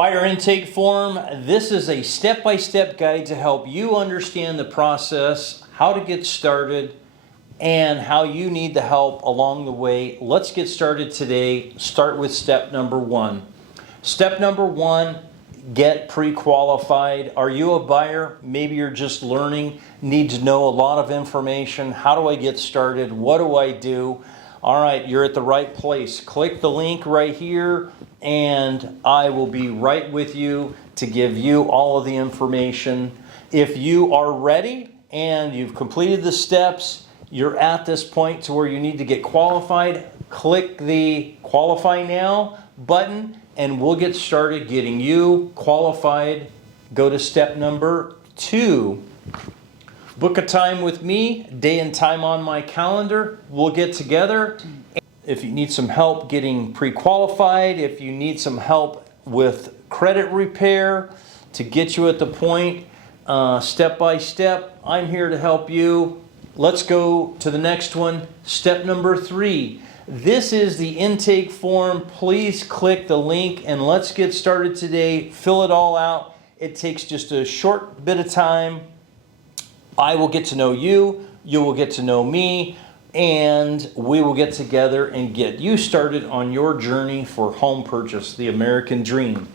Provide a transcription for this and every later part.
Buyer intake form. This is a step-by-step guide to help you understand the process, how to get started, and how you need the help along the way. Let's get started today. Start with step number one. Step number one, get pre-qualified. Are you a buyer? Maybe you're just learning, need to know a lot of information. How do I get started? What do I do? All right, you're at the right place. Click the link right here and I will be right with you to give you all of the information. If you are ready and you've completed the steps, you're at this point to where you need to get qualified, click the Qualify Now button and we'll get started getting you qualified. Go to step number 2. Book a time with me, day and time on my calendar. We'll get together. If you need some help getting pre-qualified, if you need some help with credit repair to get you at the point, step by step, I'm here to help you. Let's go to the next one. Step number 3. This is the intake form. Please click the link and let's get started today. Fill it all out. It takes just a short bit of time. I will get to know you, you will get to know me, and we will get together and get you started on your journey for home purchase, the American dream.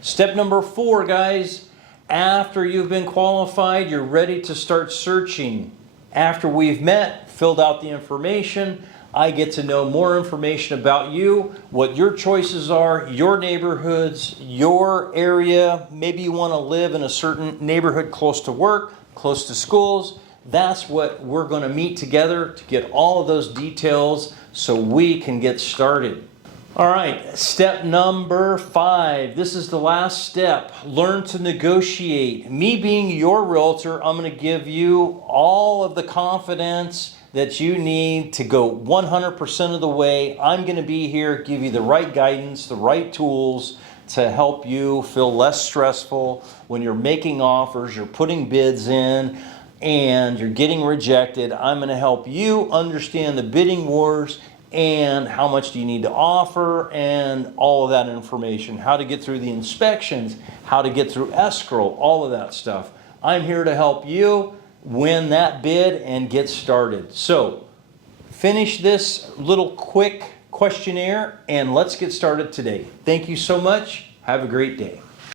Step number 4, guys, after you've been qualified, you're ready to start searching. After we've met, filled out the information, I get to know more information about you, what your choices are, your neighborhoods, your area. Maybe you want to live in a certain neighborhood close to work, close to schools. That's what we're going to meet together to get all of those details so we can get started. All right, step number 5. This is the last step. Learn to negotiate. Me being your realtor, I'm going to give you all of the confidence that you need to go 100% of the way. I'm going to be here, give you the right guidance, the right tools to help you feel less stressful when you're making offers, you're putting bids in, and you're getting rejected. I'm going to help you understand the bidding wars and how much do you need to offer and all of that information, how to get through the inspections, how to get through escrow, all of that stuff. I'm here to help you win that bid and get started. So finish this little quick questionnaire and let's get started today. Thank you so much. Have a great day.